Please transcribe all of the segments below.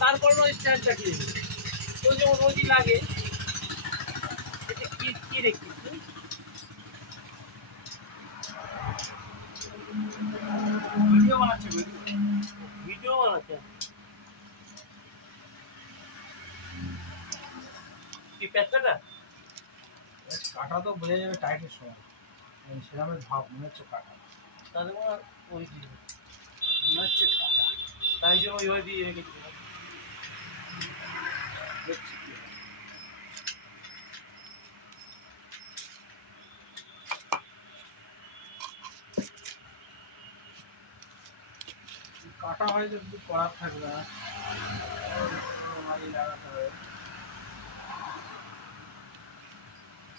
তারপর স্ট্যান্ডটা কি ওই যেমন ওই লাগে এটা কি কি রেখেছি ভিডিও বানাচ্ছে কি প্যাচটা কাটা তো বোঝা যাবে টাইটের সময় সেরকমের ভাব মনে হচ্ছে কাটা তাহলে ওই মনে হচ্ছে কাটা তাই জন্য ওইভাবে দিয়ে রেখেছি কাটা হয় তো কিছু করার থাকবে না লাগাতে হবে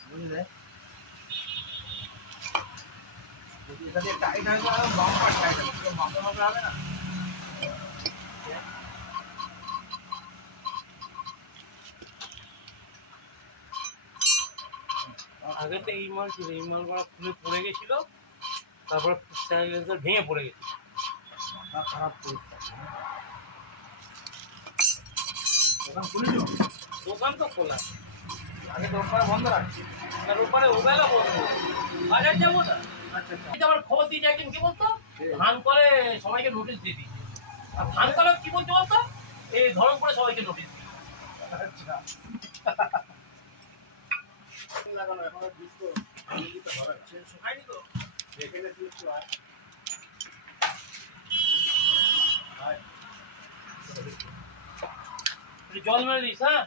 বুঝলে এটা দিয়ে টাইট হবে বাম্পার টাইট হবে মাপা মাপা হবে না আগে তো এই মাল ছিল এই মালগুলো খুলে পড়ে গেছিল তারপর স্যানিটাইজার ভেঙে পড়ে গেছিল খারাপ দোকান খুলেছিল দোকান তো খোলা আগে তো ওপারে বন্ধ রাখছি তার উপরে ওবেলা বন্ধ বাজার যাবো না আচ্ছা আমার খবর দিয়ে একজন কি বলতো ধান করে সবাইকে নোটিশ দিয়ে দিই আর ধান করে কি বলতে বলতো এই ধরন করে সবাইকে নোটিশ দিই লাগানো এখন দিতে হবে শুকায়নি তো এখানে দিচ্ছি জল মেরে দিস হ্যাঁ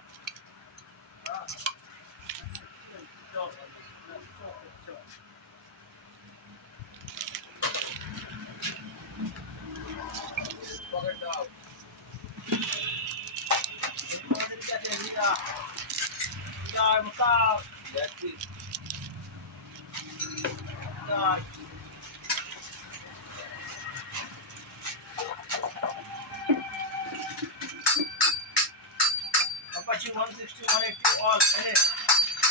Apache 160, 180 all in it.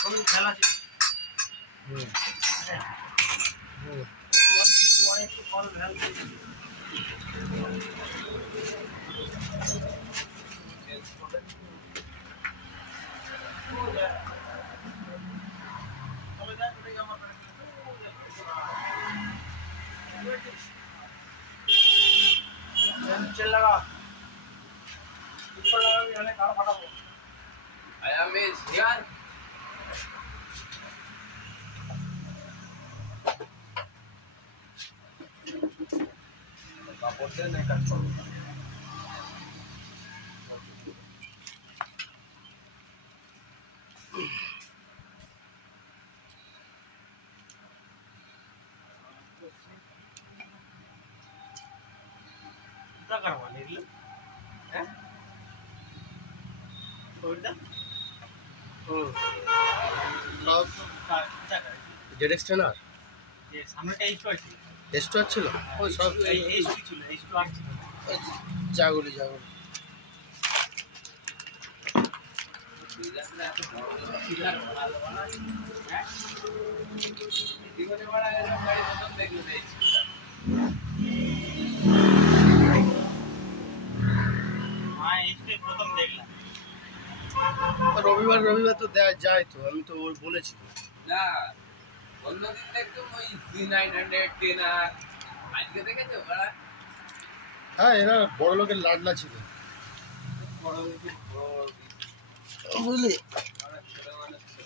Only Galaxy. 160, 180 all Galaxy. चल लगा ऊपर लगा भी हमें कार फटा हो I am here. कापोर्ट से नहीं कट पड़ेगा क्या करवा ले लो हैं छोड़ दे जेडेक्स टेनर ये सामने का इश्यू আছে এস্টো ছিল ওই সব এই ইস্যু ছিল ইস্যু আছে জাগুলি জীবনে বড় এরকম গাড়ি প্রথম দেখলো এই হ্যাঁ ইস্যু প্রথম দেখলাম রবিবার তো দেয়া যায় তো আমি তো ওর বলেছি না অন্যদিন দেখতাম ওই C900 10R আজকে দেখেছো বড় হ্যাঁ এরা বড় লোকের লাডলা ছিল বড় লোকের বড় বুঝলি ছোট মানুষ ছোট